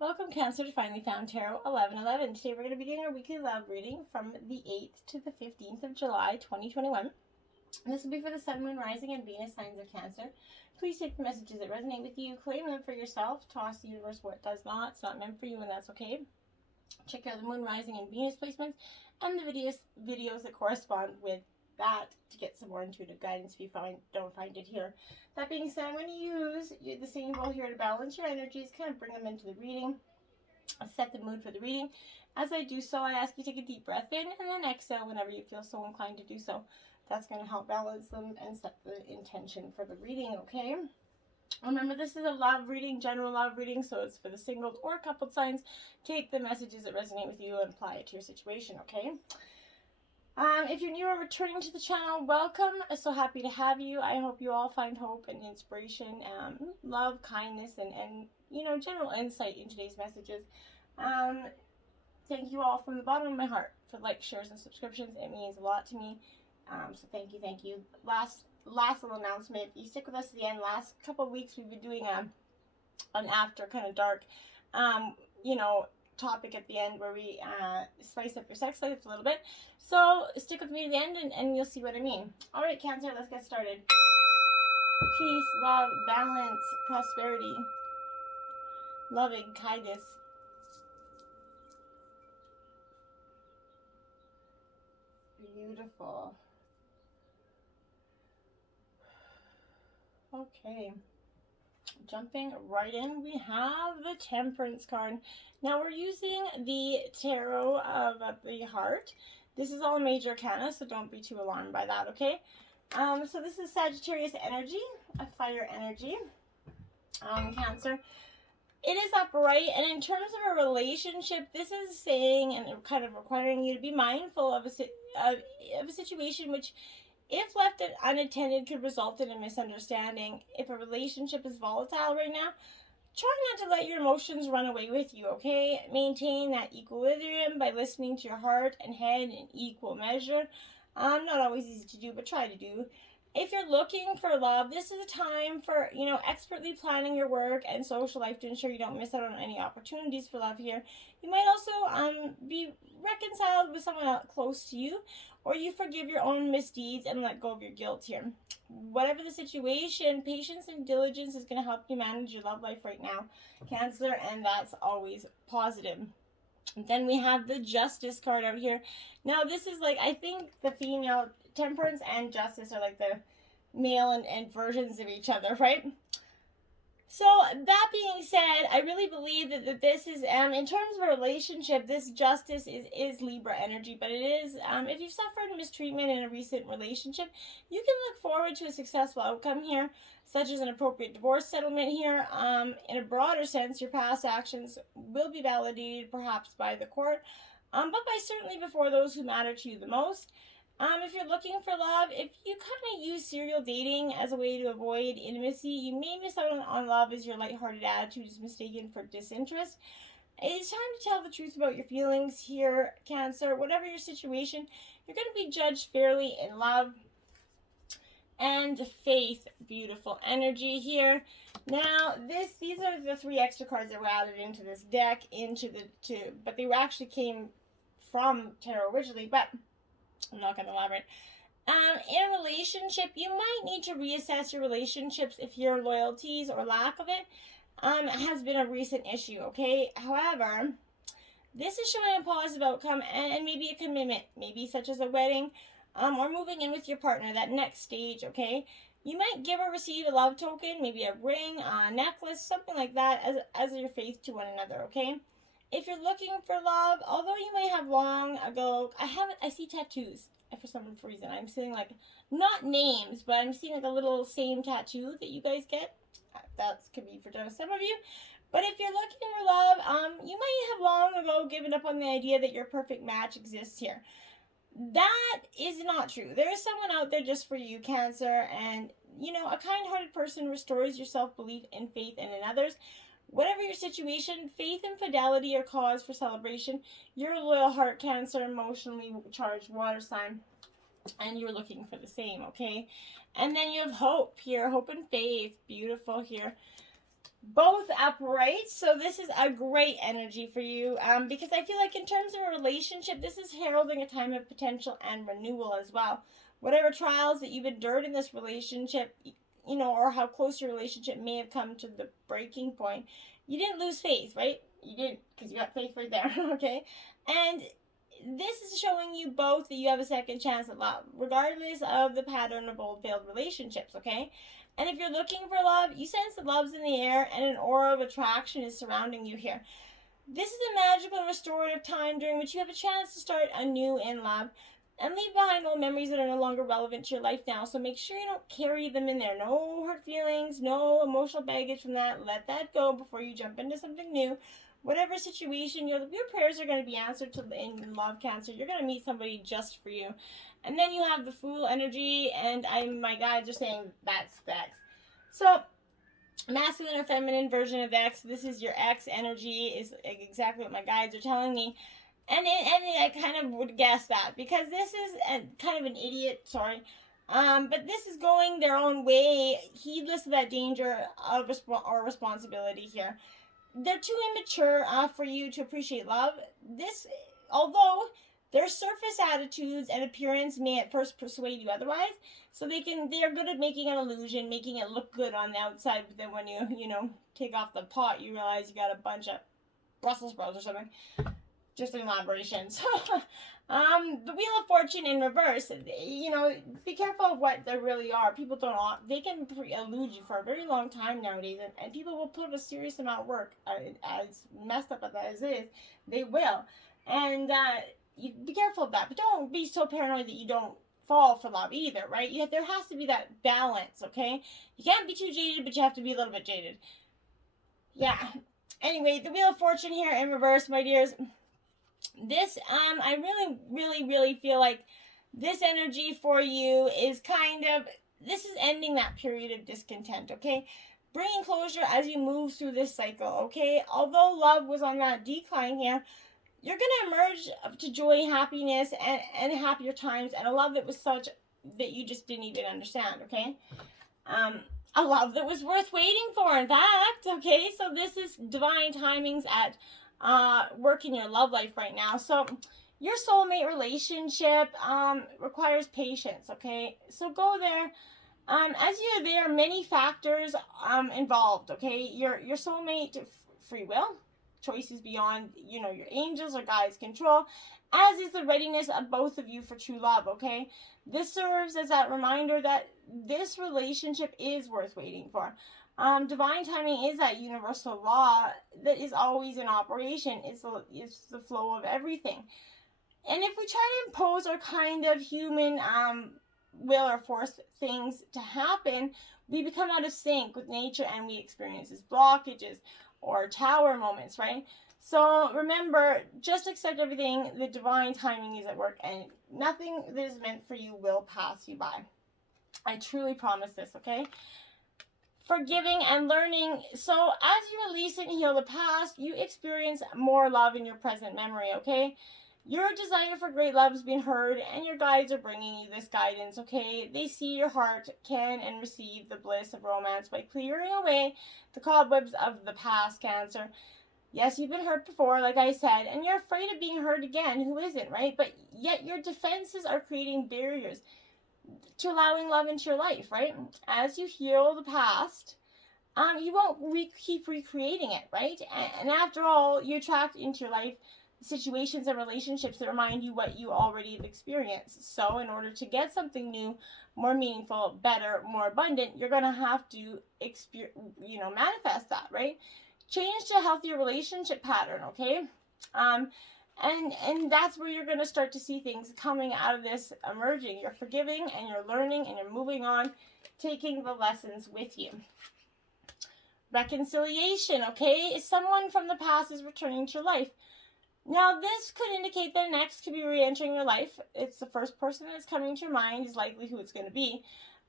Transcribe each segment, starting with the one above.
Welcome, Cancer, to Finally Found Tarot 1111. Today we're going to be doing our weekly love reading from the 8th to the 15th of July, 2021. And this will be for the Sun, Moon, Rising, and Venus signs of Cancer. Please take the messages that resonate with you, claim them for yourself, toss the universe what does not. It's not meant for you, and that's okay. Check out the Moon, Rising, and Venus placements and the videos that correspond with that to get some more intuitive guidance if you don't find it here. That being said, I'm going to use the same goal here to balance your energies, kind of bring them into the reading, set the mood for the reading. As I do so, I ask you to take a deep breath in and then exhale whenever you feel so inclined to do so. That's going to help balance them and set the intention for the reading, okay? Remember, this is a love reading, general love reading, so it's for the single or coupled signs. Take the messages that resonate with you and apply it to your situation, okay? If you're new or returning to the channel, welcome. I'm so happy to have you. I hope you all find hope and inspiration, love, kindness, and general insight in today's messages. Thank you all from the bottom of my heart for likes, shares, and subscriptions. It means a lot to me. So thank you. Last little announcement. If you stick with us to the end, last couple of weeks we've been doing an after kind of dark, topic at the end where we spice up your sex life a little bit. So stick with me to the end and you'll see what I mean. All right, Cancer, let's get started. Peace, love, balance, prosperity, loving, kindness. Beautiful. Okay. Jumping right in, we have the Temperance card. Now we're using the Tarot of the Heart. This is all major arcana, so don't be too alarmed by that, okay? So this is Sagittarius energy, a fire energy. Cancer. It is upright, and in terms of a relationship, this is saying and kind of requiring you to be mindful of a situation which, if left unattended, could result in a misunderstanding. If a relationship is volatile right now, try not to let your emotions run away with you, okay? Maintain that equilibrium by listening to your heart and head in equal measure. Not always easy to do, but try to do. If you're looking for love, this is a time for, expertly planning your work and social life to ensure you don't miss out on any opportunities for love here. You might also be reconciled with someone else close to you, or you forgive your own misdeeds and let go of your guilt here. Whatever the situation, patience and diligence is going to help you manage your love life right now, Cancer, and that's always positive. And then we have the Justice card out here. Now this is I think the female Temperance and Justice are like the male and versions of each other, right? So that being said, I really believe that this is, in terms of a relationship, this Justice is Libra energy, but it is, if you've suffered mistreatment in a recent relationship, you can look forward to a successful outcome here, such as an appropriate divorce settlement here. In a broader sense, your past actions will be validated perhaps by the court, but certainly before those who matter to you the most. If you're looking for love, if you kind of use serial dating as a way to avoid intimacy, you may miss out on love as your lighthearted attitude is mistaken for disinterest. It's time to tell the truth about your feelings here, Cancer. Whatever your situation, you're going to be judged fairly in love. And Faith, beautiful energy here. Now, these are the 3 extra cards that were added into this deck, but they actually came from Tarot originally, but I'm not going to elaborate. In a relationship, you might need to reassess your relationships if your loyalties or lack of it has been a recent issue, okay? However, this is showing a positive outcome and maybe a commitment, maybe such as a wedding or moving in with your partner, that next stage, okay? You might give or receive a love token, maybe a ring, a necklace, something like that as your faith to one another, okay? If you're looking for love, although you may have long ago, I see tattoos for some reason. I'm seeing not names, but I'm seeing a little same tattoo that you guys get. That could be for some of you. But if you're looking for love, you might have long ago given up on the idea that your perfect match exists here. That is not true. There is someone out there just for you, Cancer, and a kind-hearted person restores your self-belief and faith in others. Whatever your situation, faith and fidelity are cause for celebration. You're a loyal heart, Cancer, emotionally charged water sign, and you're looking for the same, okay? And then you have hope here, hope and faith, beautiful here. both upright, so this is a great energy for you, because I feel like in terms of a relationship, this is heralding a time of potential and renewal as well. Whatever trials that you've endured in this relationship, you know, or how close your relationship may have come to the breaking point, you didn't lose faith, right? You didn't, because you got faith right there. Okay, and this is showing you both that you have a second chance at love, regardless of the pattern of old failed relationships, okay? And if you're looking for love, you sense that love's in the air and an aura of attraction is surrounding you here. This is a magical restorative time during which you have a chance to start anew in love and leave behind old memories that are no longer relevant to your life now. So make sure you don't carry them in there. No hurt feelings, no emotional baggage from that. Let that go before you jump into something new. Whatever situation, your prayers are going to be answered to in love, Cancer. You're going to meet somebody just for you. And then you have the Fool energy, and my guides are saying that's X. So, masculine or feminine version of X, this is your X energy, is exactly what my guides are telling me. And I kind of would guess that, because this is kind of an idiot, sorry. But this is going their own way, heedless of that danger of responsibility here. They're too immature for you to appreciate love. This, although their surface attitudes and appearance may at first persuade you otherwise, so they're good at making an illusion, making it look good on the outside, but then when you take off the pot, you realize you got a bunch of Brussels sprouts or something. Just an elaboration. So, the Wheel of Fortune in reverse, be careful of what they really are. People they can elude you for a very long time nowadays, and people will put a serious amount of work, as messed up as it is, they will. And you be careful of that, but don't be so paranoid that you don't fall for love either, right? There has to be that balance, okay? You can't be too jaded, but you have to be a little bit jaded. Yeah. Anyway, the Wheel of Fortune here in reverse, my dears. This, I really, really, really feel like this energy for you is this is ending that period of discontent, okay? Bringing closure as you move through this cycle, okay? Although love was on that decline here, you're going to emerge to joy, happiness, and happier times, and a love that was such that you just didn't even understand, okay? A love that was worth waiting for, in fact, okay? So this is divine timings at work in your love life right now. So your soulmate relationship requires patience, okay? So go there. As you're there, many factors involved, okay? Your soulmate, free will, choices beyond, your angels or guides' control, as is the readiness of both of you for true love, okay? This serves as that reminder that this relationship is worth waiting for. Divine timing is that universal law that is always in operation. It's the flow of everything. And if we try to impose our kind of human will or force things to happen, we become out of sync with nature and we experience blockages or tower moments, right? So remember, just accept everything. The divine timing is at work, and nothing that is meant for you will pass you by. I truly promise this, okay? Forgiving and learning. So as you release and heal the past, you experience more love in your present memory, okay? Your desire for great love is being heard, and your guides are bringing you this guidance, okay? They see your heart can and receive the bliss of romance by clearing away the cobwebs of the past, Cancer. Yes, you've been hurt before, like I said, and you're afraid of being hurt again. Who isn't, right? But yet your defenses are creating barriers to allowing love into your life, right? As you heal the past, you won't keep recreating it, right? And after all, you attract into your life situations and relationships that remind you what you already have experienced. So in order to get something new, more meaningful, better, more abundant, you're going to have to manifest that, right? Change to a healthier relationship pattern, okay? And that's where you're going to start to see things coming out of this emerging. You're forgiving and you're learning and you're moving on, taking the lessons with you. Reconciliation, okay? Someone from the past is returning to your life. Now, this could indicate that an ex could be re-entering your life. It's the first person that's coming to your mind is likely who it's going to be.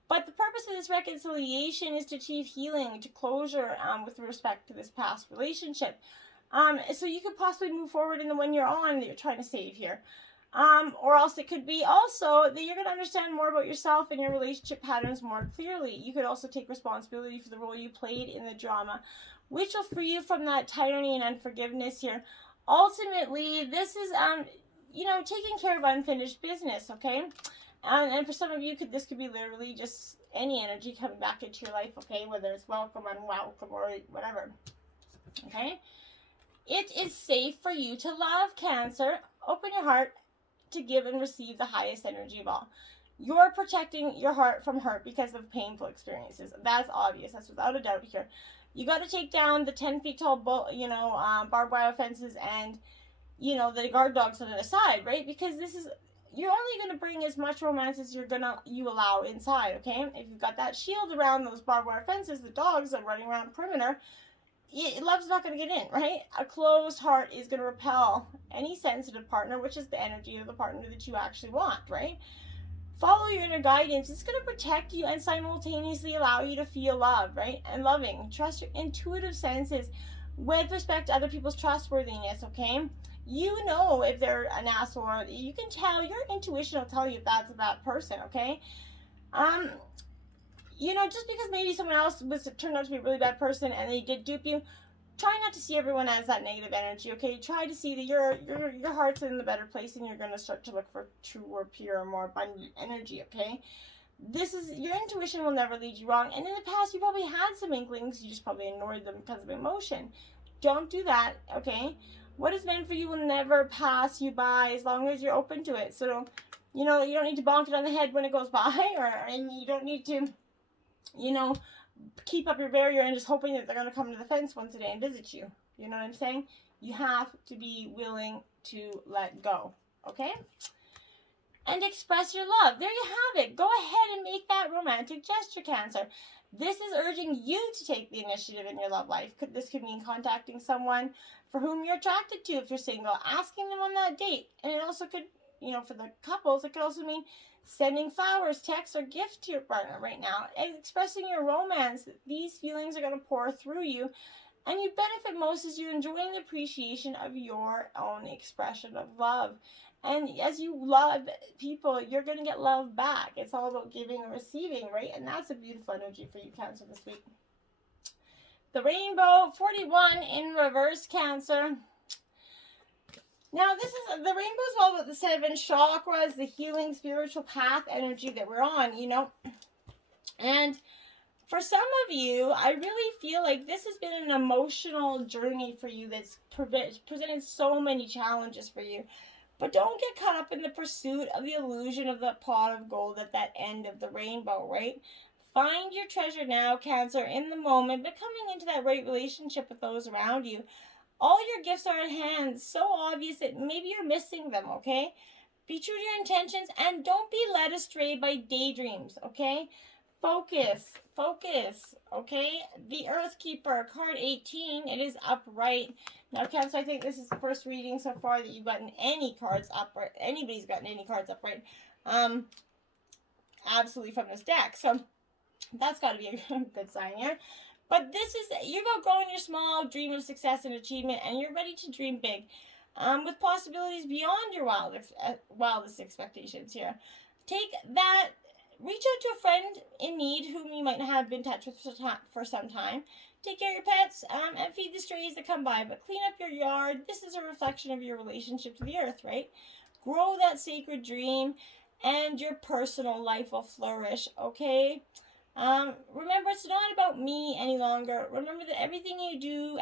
But the purpose of this reconciliation is to achieve healing, to closure with respect to this past relationship. So you could possibly move forward in the one you're on that you're trying to save here. Or else it could be also that you're going to understand more about yourself and your relationship patterns more clearly. You could also take responsibility for the role you played in the drama which will free you from that tyranny and unforgiveness here. Ultimately, this is, taking care of unfinished business, okay? And for some of you, this could be literally just any energy coming back into your life, okay? Whether it's welcome, unwelcome, or whatever, okay? It is safe for you to love, Cancer. Open your heart to give and receive the highest energy of all. You're protecting your heart from hurt because of painful experiences. That's obvious. That's without a doubt here. You got to take down the 10 feet tall, barbed wire fences and, the guard dogs on the side, right? Because you're only going to bring as much romance as you allow inside, okay? If you've got that shield around those barbed wire fences, the dogs are running around perimeter, love's not going to get in, right? A closed heart is going to repel any sensitive partner, which is the energy of the partner that you actually want, right? Follow your inner guidance. It's going to protect you and simultaneously allow you to feel love, right? And loving. Trust your intuitive senses with respect to other people's trustworthiness, okay? You know if they're an asshole, or you can tell. Your intuition will tell you if that's a bad person, okay? Just because maybe someone else turned out to be a really bad person and they did dupe you, try not to see everyone as that negative energy, okay? Try to see that your heart's in the better place, and you're going to start to look for truer, pure, more abundant energy, okay? Your intuition will never lead you wrong. And in the past, you probably had some inklings. You just probably ignored them because of emotion. Don't do that, okay? What is meant for you will never pass you by as long as you're open to it. So, you don't need to bonk it on the head when it goes by, and you don't need to, keep up your barrier and just hoping that they're going to come to the fence once a day and visit you. You know what I'm saying? You have to be willing to let go, okay? And express your love. There you have it. Go ahead and make that romantic gesture, Cancer. This is urging you to take the initiative in your love life. This could mean contacting someone for whom you're attracted to if you're single, asking them on that date. And it also could, for the couples, it could also mean sending flowers, texts, or gifts to your partner right now. And expressing your romance. These feelings are going to pour through you. And you benefit most as you're enjoying the appreciation of your own expression of love. And as you love people, you're going to get love back. It's all about giving and receiving, right? And that's a beautiful energy for you, Cancer, this week. The Rainbow, 41 in reverse, Cancer. Now, the rainbow is all about the 7 chakras, the healing spiritual path energy that we're on, And for some of you, I really feel like this has been an emotional journey for you that's presented so many challenges for you. But don't get caught up in the pursuit of the illusion of the pot of gold at that end of the rainbow, right? Find your treasure now, Cancer, in the moment, but coming into that right relationship with those around you. All your gifts are at hand, so obvious that maybe you're missing them, okay? Be true to your intentions and don't be led astray by daydreams, okay? Focus, okay? The Earth Keeper, card 18, it is upright. Now, Cancer, I think this is the first reading so far that you've gotten any cards upright. Anybody's gotten any cards upright. Absolutely from this deck. So that's got to be a good sign here. But you're outgrowing your small dream of success and achievement, and you're ready to dream big, with possibilities beyond your wildest expectations here. Reach out to a friend in need whom you might not have been in touch with for some time. Take care of your pets, and feed the strays that come by, but clean up your yard. This is a reflection of your relationship to the earth, right? Grow that sacred dream, and your personal life will flourish, okay? Remember, it's not about me any longer. Remember that everything you do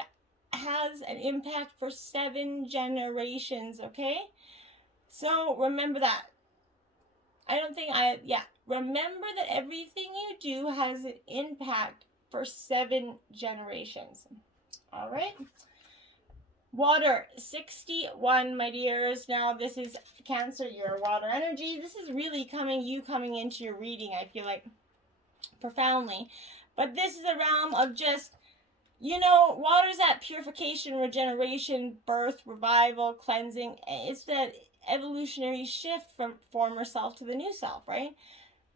has an impact for 7 generations, okay? So remember that. Remember that everything you do has an impact for 7 generations. All right. Water, 61, my dears. Now, this is Cancer, your water energy. This is really coming into your reading, I feel like, profoundly. But this is a realm of just, water's that purification, regeneration, birth, revival, cleansing. It's that evolutionary shift from former self to the new self, right?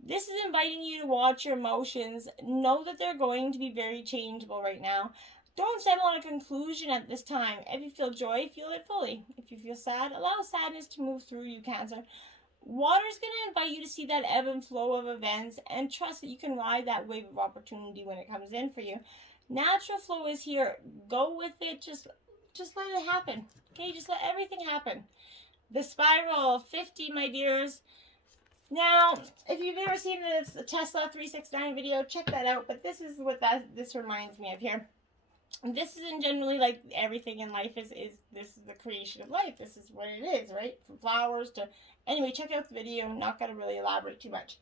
This is inviting you to watch your emotions. Know that they're going to be very changeable right now. Don't settle on a conclusion at this time. If you feel joy, feel it fully. If you feel sad, allow sadness to move through you, Cancer. Water's going to invite you to see that ebb and flow of events and trust that you can ride that wave of opportunity when it comes in for you. Natural flow is here. Go with it. Just let it happen. Okay, just let everything happen. The spiral 50, my dears. Now, if you've never seen this Tesla 369 video, check that out. But this is what this reminds me of here. This isn't generally like everything in life is this is the creation of life. This is what it is, right? From flowers to, anyway, check out the video. I'm not going to really elaborate too much.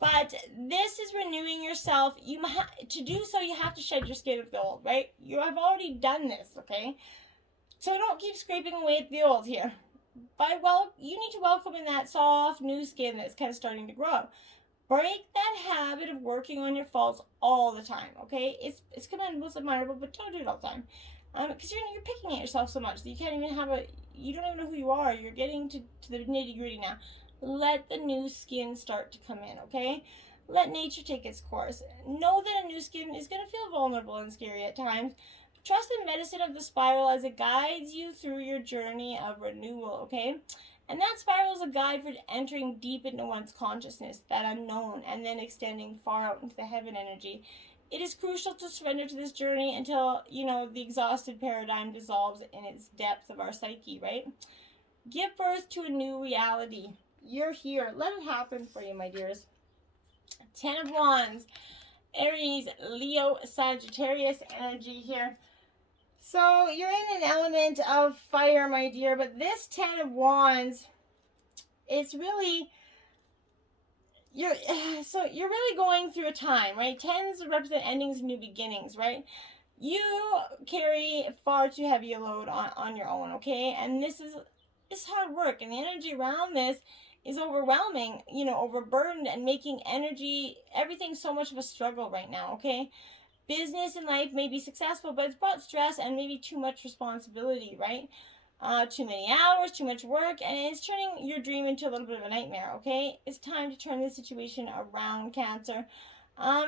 But this is renewing yourself. To do so, you have to shed your skin of the old, right? You have already done this, okay? So don't keep scraping away at the old here. You need to welcome in that soft new skin that's kind of starting to grow. Break that habit of working on your faults all the time, okay? It's commendable, it's admirable, but don't do it all the time. Because you're picking at yourself so much that you can't even you don't even know who you are. You're getting to the nitty-gritty now. Let the new skin start to come in, okay? Let nature take its course. Know that a new skin is going to feel vulnerable and scary at times. Trust the medicine of the spiral as it guides you through your journey of renewal, okay? And that spiral is a guide for entering deep into one's consciousness, that unknown, and then extending far out into the heaven energy. It is crucial to surrender to this journey until, the exhausted paradigm dissolves in its depth of our psyche, right? Give birth to a new reality. You're here. Let it happen for you, my dears. 10 of Wands, Aries, Leo, Sagittarius energy here. So you're in an element of fire, my dear, but this 10 of Wands, it's really, you're really going through a time, right? 10s represent endings and new beginnings, right? You carry far too heavy a load on your own, okay? And this is hard work, and the energy around this is overwhelming, overburdened, and making everything so much of a struggle right now, okay? Business in life may be successful, but it's brought stress and maybe too much responsibility, right? Too many hours, too much work, and it's turning your dream into a little bit of a nightmare, okay? It's time to turn this situation around, Cancer. So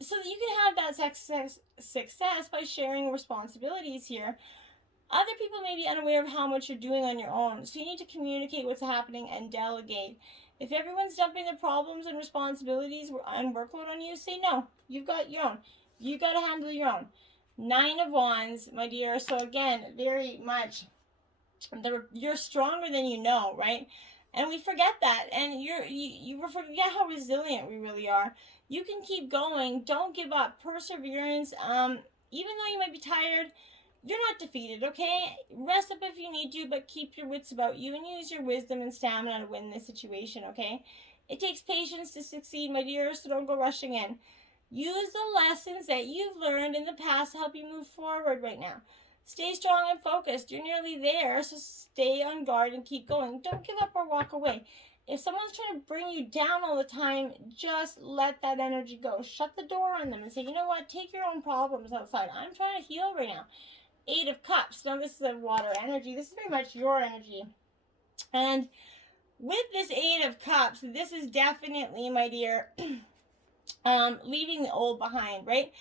that you can have that success by sharing responsibilities here. Other people may be unaware of how much you're doing on your own, so you need to communicate what's happening and delegate. If everyone's dumping their problems and responsibilities and workload on you, say no. You've got your own. You've got to handle your own. 9 of Wands, my dear. So again, very much, you're stronger than you know, right? And we forget that. And you forget how resilient we really are. You can keep going. Don't give up. Perseverance. Even though you might be tired, you're not defeated, okay? Rest up if you need to, but keep your wits about you and use your wisdom and stamina to win this situation, okay? It takes patience to succeed, my dear, so don't go rushing in. Use the lessons that you've learned in the past to help you move forward right now. Stay strong and focused. You're nearly there, so stay on guard and keep going. Don't give up or walk away. If someone's trying to bring you down all the time, just let that energy go. Shut the door on them and say, you know what? Take your own problems outside. I'm trying to heal right now. 8 of Cups. Now, this is a water energy. This is very much your energy. And with this 8 of Cups, this is definitely, my dear, leaving the old behind, right?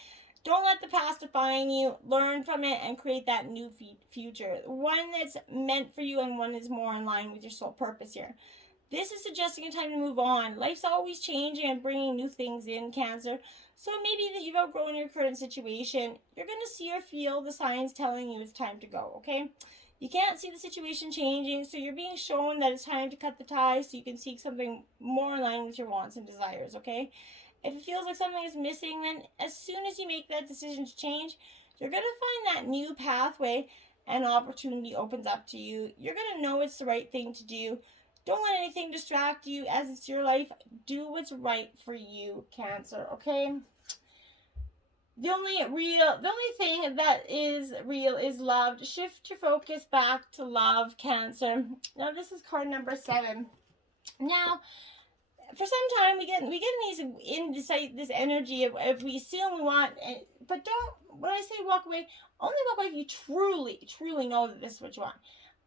Don't let the past define you. Learn from it and create that new future. One that's meant for you and one that's more in line with your soul purpose here. This is suggesting a time to move on. Life's always changing and bringing new things in, Cancer. So maybe that you've outgrown your current situation. You're going to see or feel the signs telling you it's time to go, okay? You can't see the situation changing, so you're being shown that it's time to cut the ties so you can seek something more in line with your wants and desires, okay? If it feels like something is missing, then as soon as you make that decision to change, you're going to find that new pathway and opportunity opens up to you. You're going to know it's the right thing to do. Don't let anything distract you as it's your life. Do what's right for you, Cancer, okay? The only thing that is real is love. Shift your focus back to love, Cancer. Now, this is card number 7. Now, for some time, we get in this energy of if we assume we want, but don't, when I say walk away, only walk away if you truly, truly know that this is what you want.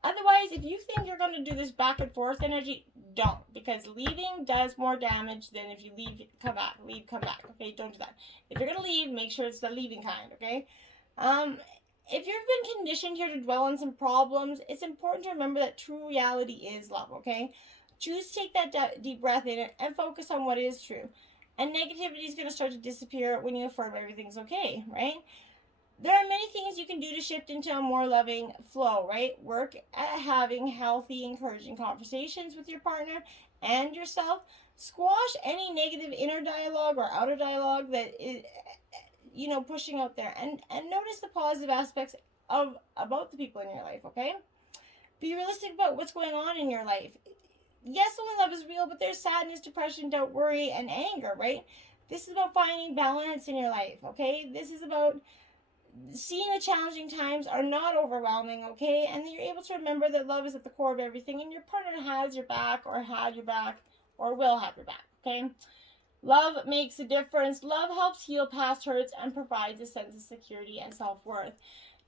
Otherwise, if you think you're going to do this back and forth energy, don't. Because leaving does more damage than if you leave, come back. Leave, come back. Okay, don't do that. If you're going to leave, make sure it's the leaving kind, okay? If you've been conditioned here to dwell on some problems, it's important to remember that true reality is love, okay? Choose to take that deep breath in and focus on what is true. And negativity is going to start to disappear when you affirm everything's okay, right? There are many things you can do to shift into a more loving flow, right? Work at having healthy, encouraging conversations with your partner and yourself. Squash any negative inner dialogue or outer dialogue that is, pushing out there. And notice the positive aspects of about the people in your life, okay? Be realistic about what's going on in your life. Yes, only love is real, but there's sadness, depression, doubt, worry, and anger, right? This is about finding balance in your life, okay? This is about seeing the challenging times are not overwhelming, okay? And that you're able to remember that love is at the core of everything, and your partner has your back, or had your back, or will have your back, okay? Love makes a difference. Love helps heal past hurts and provides a sense of security and self-worth.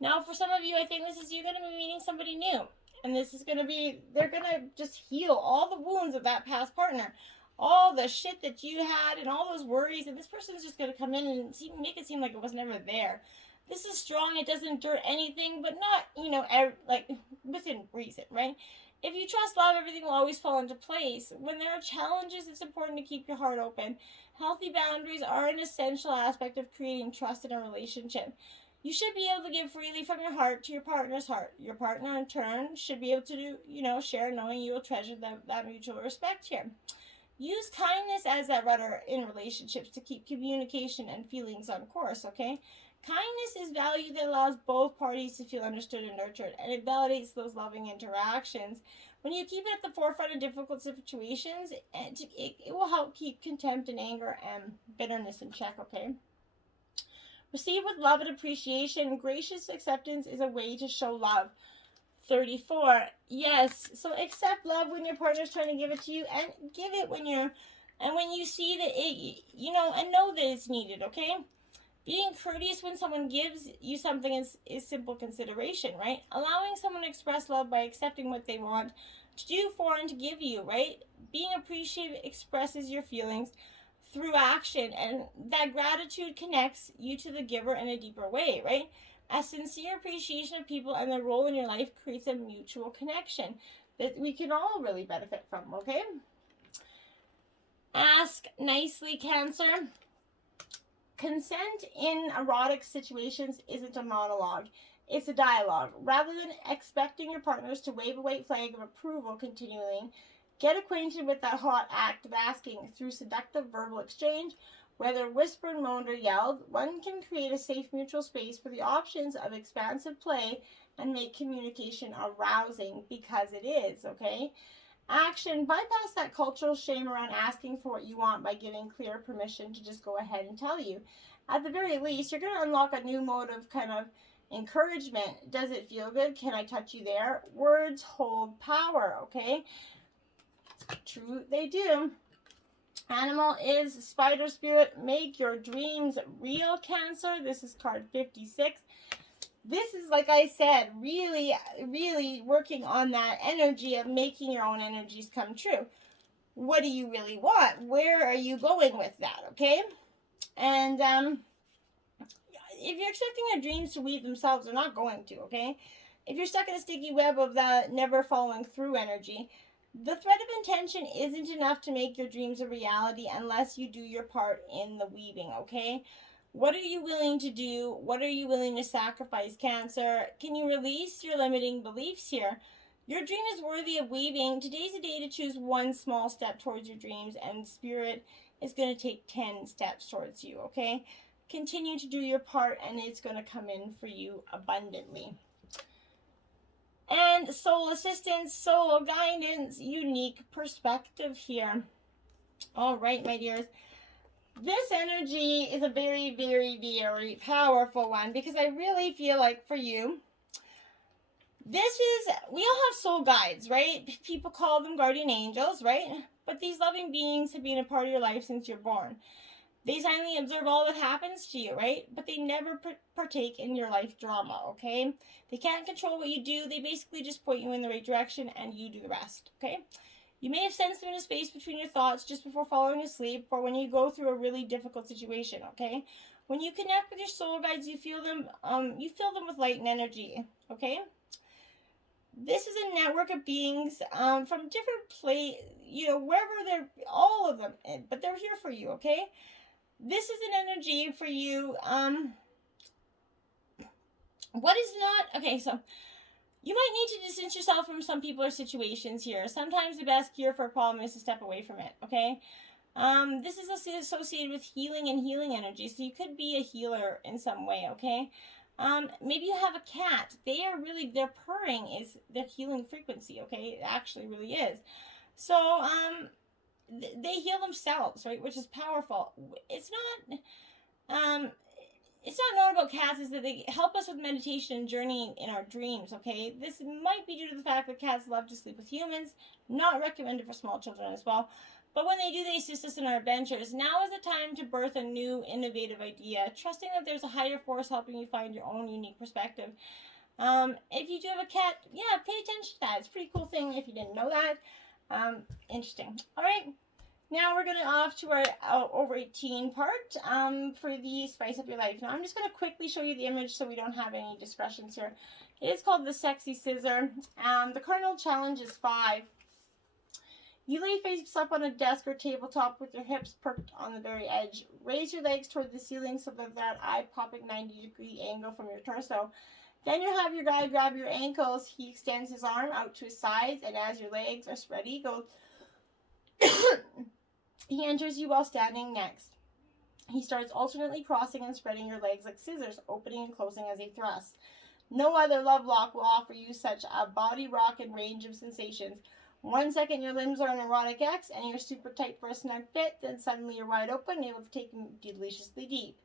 Now, for some of you, I think this is you're going to be meeting somebody new. And this is going to be, they're going to just heal all the wounds of that past partner. All the shit that you had and all those worries. And this person's just going to come in and make it seem like it was never there. This is strong. It doesn't endure anything, but not, like within reason, right? If you trust love, everything will always fall into place. When there are challenges, it's important to keep your heart open. Healthy boundaries are an essential aspect of creating trust in a relationship. You should be able to give freely from your heart to your partner's heart. Your partner, in turn, should be able to, share, knowing you will treasure that mutual respect here. Use kindness as that rudder in relationships to keep communication and feelings on course, okay? Kindness is value that allows both parties to feel understood and nurtured, and it validates those loving interactions. When you keep it at the forefront of difficult situations, it will help keep contempt and anger and bitterness in check, okay? Receive with love and appreciation. Gracious acceptance is a way to show love. 34. Yes. So accept love when your partner's trying to give it to you, and give it when you see that it, and know that it's needed, okay? Being courteous when someone gives you something is simple consideration, right? Allowing someone to express love by accepting what they want to do for and to give you, right? Being appreciative expresses your feelings through action, and that gratitude connects you to the giver in a deeper way, right? A sincere appreciation of people and their role in your life creates a mutual connection that we can all really benefit from, okay? Ask nicely, Cancer. Consent in erotic situations isn't a monologue. It's a dialogue. Rather than expecting your partners to wave a white flag of approval continually, get acquainted with that hot act of asking through seductive verbal exchange. Whether whispered, moaned, or yelled, one can create a safe mutual space for the options of expansive play and make communication arousing, because it is, okay? Action. Bypass that cultural shame around asking for what you want by giving clear permission to just go ahead and tell you. At the very least, you're going to unlock a new mode of kind of encouragement. Does it feel good? Can I touch you there? Words hold power, okay? True, they do. Animal is spider spirit. Make your dreams real, Cancer. This is card 56. This is, like I said, really, really working on that energy of making your own energies come true. What do you really want? Where are you going with that, okay? And if you're expecting your dreams to weave themselves, they're not going to, okay? If you're stuck in a sticky web of that never following through energy, the thread of intention isn't enough to make your dreams a reality unless you do your part in the weaving, okay? What are you willing to do? What are you willing to sacrifice, Cancer? Can you release your limiting beliefs here? Your dream is worthy of weaving. Today's a day to choose one small step towards your dreams, and Spirit is going to take 10 steps towards you, okay? Continue to do your part, and it's going to come in for you abundantly. And soul assistance, soul guidance, unique perspective here. All right, my dears. This energy is a very, very, very powerful one, because I really feel like for you, we all have soul guides, right? People call them guardian angels, right? But these loving beings have been a part of your life since you're born. They silently observe all that happens to you, right? But they never partake in your life drama, okay? They can't control what you do. They basically just point you in the right direction, and you do the rest, okay? You may have sensed them in a space between your thoughts just before falling asleep, or when you go through a really difficult situation, okay? When you connect with your soul guides, you feel them with light and energy, okay? This is a network of beings from different wherever they're, all of them, but they're here for you, okay? This is an energy for you. What is not, okay, so you might need to distance yourself from some people or situations here. Sometimes the best cure for a problem is to step away from it, okay? This is associated with healing and healing energy, so you could be a healer in some way, okay? Maybe you have a cat. Their purring is their healing frequency, okay? It actually really is. So, they heal themselves, right? Which is powerful. It's not known about cats is that they help us with meditation and journeying in our dreams, okay? This might be due to the fact that cats love to sleep with humans. Not recommended for small children as well. But when they do, they assist us in our adventures. Now is the time to birth a new, innovative idea, trusting that there's a higher force helping you find your own unique perspective. If you do have a cat, yeah, pay attention to that. It's a pretty cool thing if you didn't know that. Interesting. All right. Now we're going to off to our over 18 part for the Spice Up Your Life. Now I'm just going to quickly show you the image so we don't have any discretions here. It is called the Sexy Scissor. The cardinal challenge is 5. You lay face up on a desk or tabletop with your hips perked on the very edge. Raise your legs toward the ceiling so that eye-popping 90-degree angle from your torso. Then you have your guy grab your ankles. He extends his arm out to his sides, and as your legs are spread eagle, he enters you while standing next. He starts alternately crossing and spreading your legs like scissors, opening and closing as he thrusts. No other love lock will offer you such a body rock and range of sensations. 1 second your limbs are an erotic X and you're super tight for a snug fit, then suddenly you're wide open, able to take deliciously deep.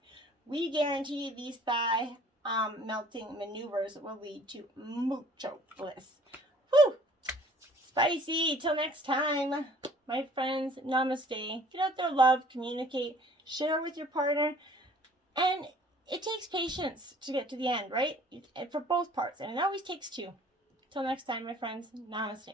We guarantee these thigh melting maneuvers will lead to mucho bliss. Woo! Spicy! Till next time, my friends, namaste. Get out there, love, communicate, share with your partner, and it takes patience to get to the end, right? For both parts, and it always takes 2. Till next time, my friends, namaste.